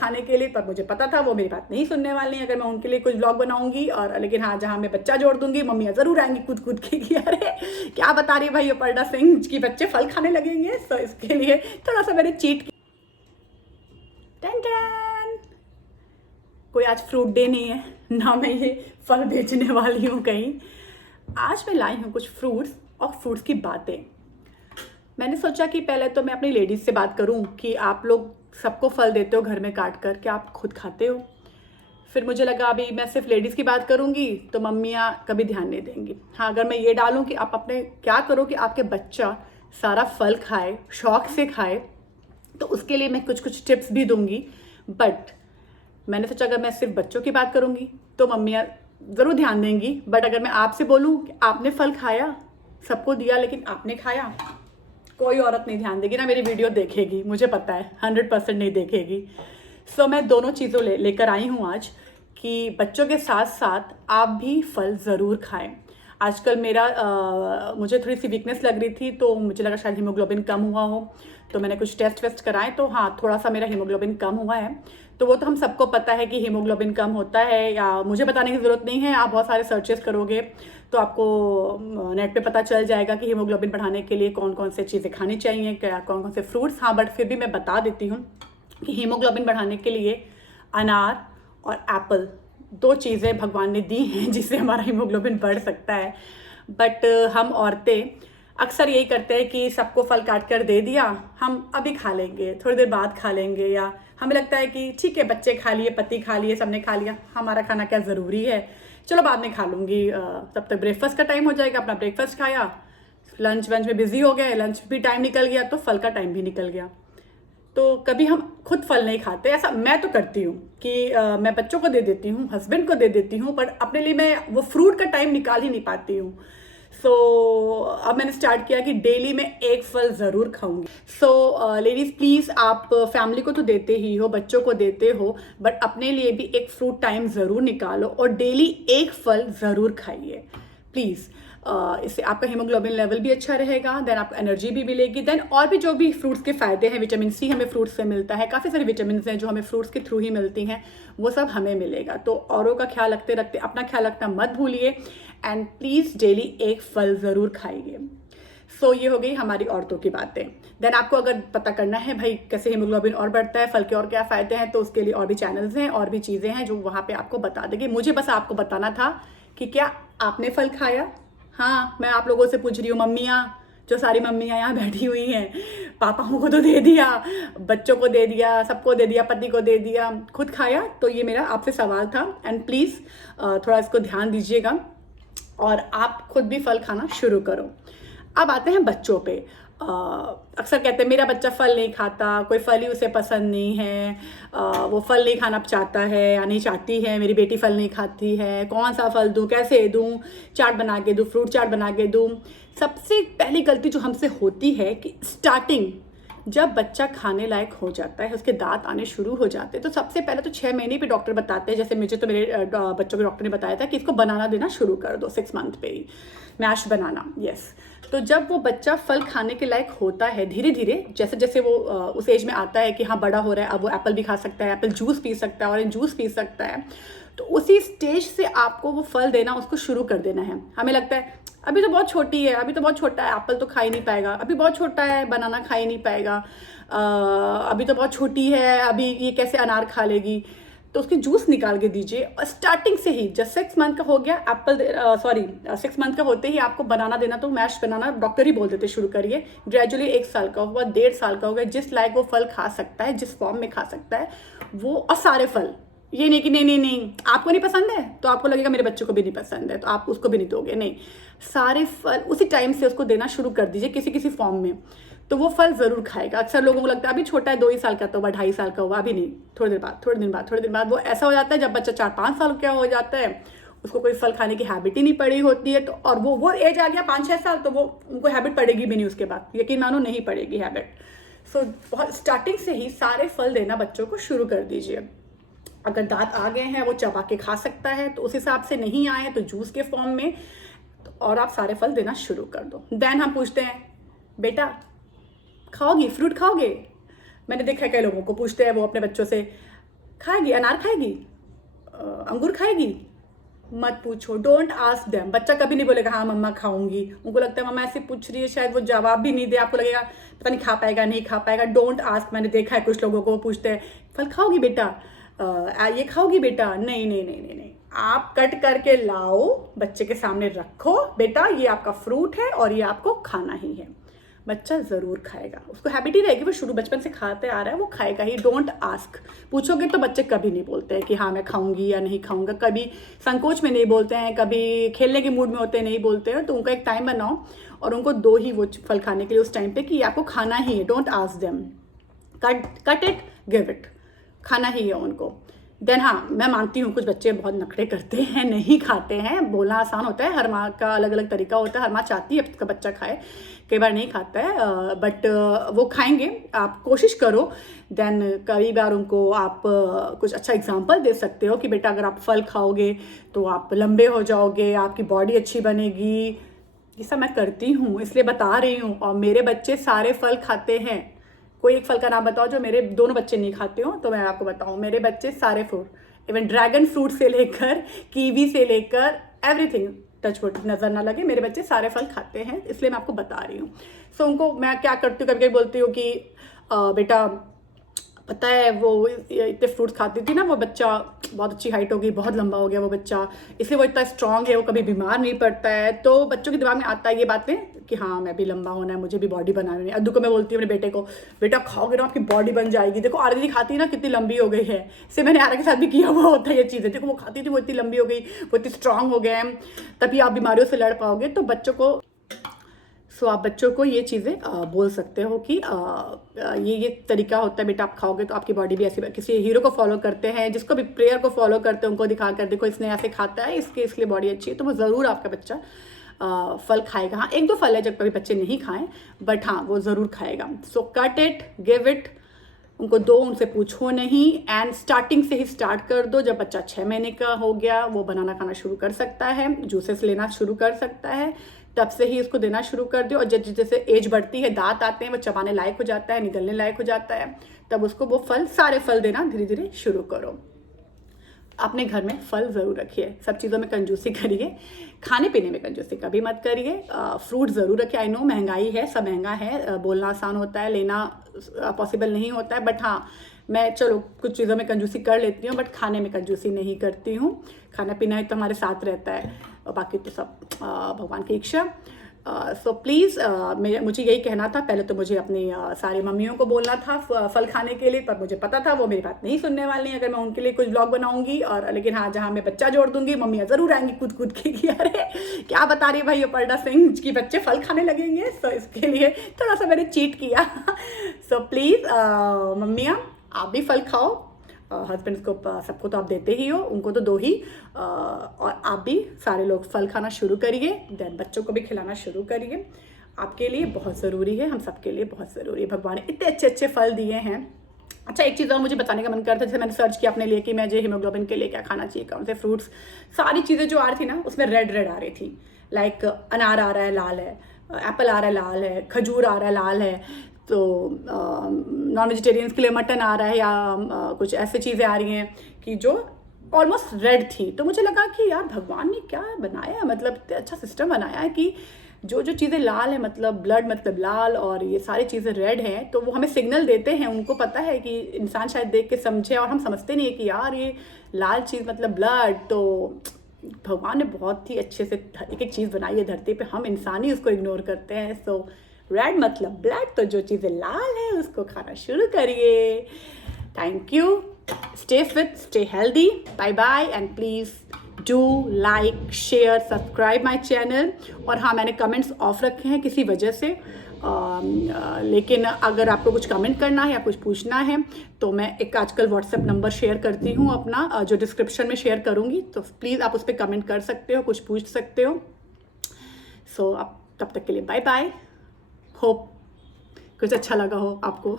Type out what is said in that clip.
खाने के लिए, पर मुझे पता था वो मेरी बात नहीं सुनने वाली हैं अगर मैं उनके लिए कुछ ब्लॉग बनाऊंगी। और लेकिन हाँ, जहाँ मैं बच्चा जोड़ दूंगी मम्मियाँ ज़रूर आएंगी कूद कूद के कि अरे क्या बता रही है भाई अपर्णा सिंह की बच्चे फल खाने लगेंगे। तो इसके लिए थोड़ा सा मैंने चीट किया। टन टन, कोई आज फ्रूट डे नहीं है, ना मैं ये फल बेचने वाली हूँ कहीं। आज मैं लाई हूँ कुछ फ्रूट्स और फ्रूट्स की बातें। मैंने सोचा कि पहले तो मैं अपनी लेडीज़ से बात करूं कि आप लोग सबको फल देते हो घर में काट कर, क्या आप खुद खाते हो? फिर मुझे लगा अभी मैं सिर्फ लेडीज़ की बात करूंगी तो मम्मियाँ कभी ध्यान नहीं देंगी। हाँ, अगर मैं ये डालूं कि आप अपने क्या करो कि आपके बच्चा सारा फल खाए, शौक से खाए, तो उसके लिए मैं कुछ कुछ टिप्स भी दूंगी। बट मैंने सोचा अगर मैं सिर्फ बच्चों की बात करूंगी तो मम्मियाँ ज़रूर ध्यान देंगी। बट अगर मैं आपसे बोलूँ कि आपने फल खाया, सबको दिया लेकिन आपने खाया, कोई औरत नहीं ध्यान देगी, ना मेरी वीडियो देखेगी, मुझे पता है 100% नहीं देखेगी। सो मैं दोनों चीज़ों लेकर आई हूँ आज कि बच्चों के साथ साथ आप भी फल ज़रूर खाएं। आजकल मुझे थोड़ी सी वीकनेस लग रही थी तो मुझे लगा शायद हीमोग्लोबिन कम हुआ हो, तो मैंने कुछ टेस्ट वेस्ट कराए तो हाँ, थोड़ा सा मेरा हीमोग्लोबिन कम हुआ है। तो वो तो हम सबको पता है कि हीमोग्लोबिन कम होता है, या मुझे बताने की ज़रूरत नहीं है, आप बहुत सारे सर्चेस करोगे तो आपको नेट पे पता चल जाएगा कि हीमोग्लोबिन बढ़ाने के लिए कौन कौन से चीज़ें खानी चाहिए, क्या कौन कौन से फ्रूट्स। हाँ, बट फिर भी मैं बता देती हूँ कि हीमोग्लोबिन बढ़ाने के लिए अनार और एप्पल 2 चीज़ें भगवान ने दी हैं जिससे हमारा हीमोग्लोबिन बढ़ सकता है। बट हम औरतें अक्सर यही करते हैं कि सबको फल काट कर दे दिया, हम अभी खा लेंगे, थोड़ी देर बाद खा लेंगे, या हमें लगता है कि ठीक है बच्चे खा लिए, पति खा लिए, सबने खा लिया, हमारा खाना क्या ज़रूरी है, चलो बाद में खा लूँगी। तब तक ब्रेकफास्ट का टाइम हो जाएगा, अपना ब्रेकफास्ट खाया, लंच वंच में बिजी हो गए, लंच भी टाइम निकल गया तो फल का टाइम भी निकल गया। तो कभी हम खुद फल नहीं खाते। ऐसा मैं तो करती हूँ कि मैं बच्चों को दे देती हूँ, हस्बैंड को दे देती हूँ, पर अपने लिए मैं वो फ्रूट का टाइम निकाल ही नहीं पाती हूँ। सो अब मैंने स्टार्ट किया कि डेली मैं एक फल ज़रूर खाऊंगी। सो लेडीज़ प्लीज़, आप फैमिली को तो देते ही हो, बच्चों को देते हो, बट अपने लिए भी एक फ्रूट टाइम ज़रूर निकालो और डेली एक फल ज़रूर खाइए प्लीज़। इससे आपका हीमोग्लोबिन लेवल भी अच्छा रहेगा, देन आपको एनर्जी भी मिलेगी, देन और भी जो भी फ्रूट्स के फ़ायदे हैं, विटामिन सी हमें फ्रूट्स से मिलता है, काफ़ी सारी विटामिन हैं जो हमें फ्रूट्स के थ्रू ही मिलती हैं, वो सब हमें मिलेगा। तो औरों का ख्याल रखते रखते अपना ख्याल रखना मत भूलिए, एंड प्लीज़ डेली एक फल ज़रूर खाइए। सो ये हो गई हमारी औरतों की बातें। देन आपको अगर पता करना है भाई कैसे हीमोग्लोबिन और बढ़ता है, फल के और क्या फ़ायदे हैं, तो उसके लिए और भी चैनल्स हैं और भी चीज़ें हैं जो वहाँ पे आपको बता देंगे। मुझे बस आपको बताना था कि क्या आपने फल खाया। हाँ, मैं आप लोगों से पूछ रही हूँ, मम्मियाँ, जो सारी मम्मियाँ यहाँ बैठी हुई हैं, पापाओं को तो दे दिया, बच्चों को दे दिया, सबको दे दिया, पति को दे दिया, खुद खाया? तो ये मेरा आपसे सवाल था, एंड प्लीज़ थोड़ा इसको ध्यान दीजिएगा और आप खुद भी फल खाना शुरू करो। अब आते हैं बच्चों पे। अक्सर कहते हैं मेरा बच्चा फल नहीं खाता, कोई फल ही उसे पसंद नहीं है, वो फल नहीं खाना चाहता है या नहीं चाहती है, मेरी बेटी फल नहीं खाती है, कौन सा फल दूँ, कैसे दूँ, चाट बना के दूँ, फ्रूट चाट बना के दूँ। सबसे पहली गलती जो हमसे होती है कि स्टार्टिंग जब बच्चा खाने लायक हो जाता है, उसके दांत आने शुरू हो जाते हैं, तो सबसे पहले तो 6 महीने पे डॉक्टर बताते हैं, जैसे मुझे तो मेरे बच्चों के डॉक्टर ने बताया था कि इसको बनाना देना शुरू कर दो 6 मंथ पे ही, मैश बनाना। यस, तो जब वो बच्चा फल खाने के लायक होता है, धीरे धीरे जैसे जैसे वो उस एज में आता है कि हाँ बड़ा हो रहा है, अब वो एप्पल भी खा सकता है, एप्पल जूस पी सकता है, ऑरेंज जूस पी सकता है, तो उसी स्टेज से आपको वो फल देना उसको शुरू कर देना है। हमें लगता है अभी तो बहुत छोटी है, अभी तो बहुत छोटा है, एप्पल तो खा ही नहीं पाएगा, अभी बहुत छोटा है, बनाना खा ही नहीं पाएगा, अभी तो बहुत छोटी है, अभी ये कैसे अनार खा लेगी, तो उसकी जूस निकाल के दीजिए। और स्टार्टिंग से ही जब 6 मंथ का हो गया एप्पल, 6 मंथ का होते ही आपको बनाना देना, तो मैश बनाना डॉक्टर ही बोल देते शुरू करिए। ग्रेजुअली 1 साल का हुआ, 1.5 साल का हो गया, जिस लायक वो फल खा सकता है, जिस फॉर्म में खा सकता है वो, और सारे फल। ये नहीं कि नहीं नहीं नहीं आपको नहीं पसंद है तो आपको लगेगा मेरे बच्चों को भी नहीं पसंद है तो आप उसको भी नहीं दोगे, नहीं, सारे फल उसी टाइम से उसको देना शुरू कर दीजिए किसी किसी फॉर्म में, तो वो फल ज़रूर खाएगा। अक्सर लोगों को लगता है अभी छोटा है, 2 ही साल का, तो 2.5 साल का हुआ, अभी नहीं, थोड़ी देर बाद, थोड़ी देर बाद वो ऐसा हो जाता है, जब बच्चा 4-5 साल का हो जाता है, उसको कोई फल खाने की हैबिट ही नहीं पड़ी होती है, तो और वो एज आ गया 5-6 साल, तो वो उनको हैबिट पड़ेगी भी नहीं, उसके बाद यकीन मानो नहीं पड़ेगी हैबिट। सो बहुत स्टार्टिंग से ही सारे फल देना बच्चों को शुरू कर दीजिए। अगर दांत आ गए हैं वो चबा के खा सकता है, तो उस हिसाब से, नहीं आए हैं तो जूस के फॉर्म में, तो और आप सारे फल देना शुरू कर दो। देन हम पूछते हैं बेटा खाओगी, फ्रूट खाओगे? मैंने देखा है कई लोगों को पूछते हैं वो अपने बच्चों से, खाएगी, अनार खाएगी, अंगूर खाएगी, मत पूछो, डोंट आस्क देम। बच्चा कभी नहीं बोलेगा हाँ मम्मा खाऊंगी, उनको लगता है मम्मा ऐसे पूछ रही है, शायद वो जवाब भी नहीं दे, आपको लगेगा पता नहीं खा पाएगा नहीं खा पाएगा। डोंट आस्क, मैंने देखा है कुछ लोगों को पूछते हैं फल खाओगी बेटा, ये खाओगी बेटा, नहीं नहीं नहीं नहीं नहीं, आप कट करके लाओ, बच्चे के सामने रखो, बेटा ये आपका फ्रूट है और ये आपको खाना ही है। बच्चा ज़रूर खाएगा, उसको हैबिट ही रहेगी, वो शुरू बचपन से खाते आ रहा है, वो खाएगा ही। डोंट आस्क, पूछोगे तो बच्चे कभी नहीं बोलते हैं कि हाँ मैं खाऊंगी या नहीं खाऊंगा, कभी संकोच में नहीं बोलते हैं, कभी खेलने के मूड में होते हैं नहीं बोलते हैं। तो उनका एक टाइम बनाओ और उनको दो ही वो फल खाने के लिए उस टाइम पे कि आपको खाना ही है। Don't ask them, cut it, give it, खाना ही है उनको। देन हाँ, मैं मानती हूँ कुछ बच्चे बहुत नखरे करते हैं, नहीं खाते हैं, बोलना आसान होता है, हर माँ का अलग अलग तरीका होता है, हर माँ चाहती है उसका बच्चा खाए, कई बार नहीं खाता है, बट वो खाएंगे, आप कोशिश करो। देन कई बार उनको आप कुछ अच्छा एग्जांपल दे सकते हो कि बेटा अगर आप फल खाओगे तो आप लंबे हो जाओगे, आपकी बॉडी अच्छी बनेगी। ये सब मैं करती हूँ, इसलिए बता रही हूँ। और मेरे बच्चे सारे फल खाते हैं, कोई एक फल का नाम बताओ जो मेरे दोनों बच्चे नहीं खाते हो, तो मैं आपको बताऊं, मेरे बच्चे सारे फ्रूट, इवन ड्रैगन फ्रूट से लेकर कीवी से लेकर एवरीथिंग, टचवुड नजर ना लगे, मेरे बच्चे सारे फल खाते हैं, इसलिए मैं आपको बता रही हूँ। सो उनको मैं क्या करती हूँ, कभी कभी बोलती हूँ कि बेटा पता है वो इतने फ्रूट्स खाती थी ना, वो बच्चा बहुत अच्छी हाइट हो गई, बहुत लंबा हो गया वो बच्चा, इसलिए वो इतना स्ट्रांग है, वो कभी बीमार नहीं पड़ता है। तो बच्चों के दिमाग में आता है ये बातें कि हाँ मैं भी लंबा होना है, मुझे भी बॉडी बनानी है। अद्दू को मैं बोलती हूँ अपने बेटे को, बेटा खाओगे ना आपकी बॉडी बन जाएगी, देखो आरती खाती है ना कितनी लंबी हो गई है, इससे मैंने आरा के साथ भी किया हुआ होता है ये चीज़ें, देखो वो खाती थी वो इतनी लंबी हो गई, वो इतनी स्ट्रांग हो गए हैं, तभी आप बीमारियों से लड़ पाओगे। तो बच्चों को आप बच्चों को ये चीज़ें बोल सकते हो कि ये तरीका होता है बेटा, आप खाओगे तो आपकी बॉडी भी ऐसी। किसी हीरो को फॉलो करते हैं, जिसको भी प्रेयर को फॉलो करते हैं, उनको दिखा कर देखो इसने ऐसे खाता है, इसके लिए बॉडी अच्छी है, तो वो ज़रूर आपका बच्चा फल खाएगा। हाँ एक दो फल है जब कभी बच्चे नहीं खाएं, बट हाँ वो ज़रूर खाएगा। So cut it, give it, उनको दो, उनसे पूछो नहीं, एंड स्टार्टिंग से ही स्टार्ट कर दो। जब बच्चा 6 महीने का हो गया, वो बनाना खाना शुरू कर सकता है, जूसेस लेना शुरू कर सकता है, तब से ही इसको देना शुरू कर दो। और जैसे एज बढ़ती है, दांत आते हैं, वो चबाने लायक हो जाता है, निगलने लायक हो जाता है, तब उसको वो फल, सारे फल देना धीरे धीरे शुरू करो। अपने घर में फल ज़रूर रखिए, सब चीज़ों में कंजूसी करिए, खाने पीने में कंजूसी कभी मत करिए। फ्रूट ज़रूर रखिए। आई नो महंगाई है, सब महंगा है, बोलना आसान होता है, लेना पॉसिबल नहीं होता है, बट हाँ मैं चलो कुछ चीज़ों में कंजूसी कर लेती हूँ, बट खाने में कंजूसी नहीं करती हूँ। खाना पीना ही तो हमारे साथ रहता है, और बाकी तो सब भगवान की इच्छा। सो प्लीज़ मुझे यही कहना था। पहले तो मुझे अपनी सारी मम्मियों को बोलना था फल खाने के लिए, पर मुझे पता था वो मेरी बात नहीं सुनने वाली हैं अगर मैं उनके लिए कुछ ब्लॉग बनाऊंगी। और लेकिन हाँ, जहाँ मैं बच्चा जोड़ दूंगी, मम्मियाँ ज़रूर आएंगी कूद कूद के कि अरे क्या बता रही है भाई अपर्णा सिंह की बच्चे फल खाने लगेंगे। सो इसके लिए थोड़ा सा मैंने चीट किया। सो प्लीज़ मम्मियाँ आप भी फल खाओ, हस्बैंड्स को सबको तो आप देते ही हो, उनको तो दो ही, और आप भी सारे लोग फल खाना शुरू करिए, देन बच्चों को भी खिलाना शुरू करिए। आपके लिए बहुत ज़रूरी है, हम सबके लिए बहुत ज़रूरी है। भगवान ने इतने अच्छे अच्छे फल दिए हैं। अच्छा एक चीज़ और मुझे बताने का मन करता है, जैसे मैंने सर्च किया अपने लिए कि मुझे हीमोग्लोबिन के लिए क्या खाना चाहिए, कौन से फ्रूट्स, सारी चीज़ें जो आ रही थी ना उसमें रेड आ रही थी। लाइक अनार आ रहा है लाल है, एप्पल आ रहा है लाल है, खजूर आ रहा है लाल है, तो नॉन वेजिटेरियंस के लिए मटन आ रहा है, या कुछ ऐसे चीज़ें आ रही हैं कि जो ऑलमोस्ट रेड थी। तो मुझे लगा कि यार भगवान ने क्या बनाया, मतलब अच्छा सिस्टम बनाया है कि जो चीज़ें लाल है मतलब ब्लड मतलब लाल, और ये सारी चीज़ें रेड हैं, तो वो हमें सिग्नल देते हैं। उनको पता है कि इंसान शायद देख के समझे, और हम समझते नहीं है कि यार ये लाल चीज़ मतलब ब्लड। तो भगवान ने बहुत ही अच्छे से एक एक चीज़ बनाई है धरती पे, हम इंसान ही उसको इग्नोर करते हैं। सो रेड मतलब ब्लड, तो जो चीज़ें लाल है उसको खाना शुरू करिए। Thank you, stay fit, stay healthy, bye bye, and please do like, share, subscribe my channel. और हाँ, मैंने कमेंट्स ऑफ रखे हैं किसी वजह से, लेकिन अगर आपको कुछ कमेंट करना है या कुछ पूछना है तो मैं एक आजकल व्हाट्सएप नंबर शेयर करती हूँ अपना, जो डिस्क्रिप्शन में शेयर करूँगी, तो प्लीज़ आप उस पर कमेंट कर सकते हो, कुछ पूछ सकते हो। सो अब तब तक के लिए बाय बाय, होप कुछ अच्छा लगा हो आपको।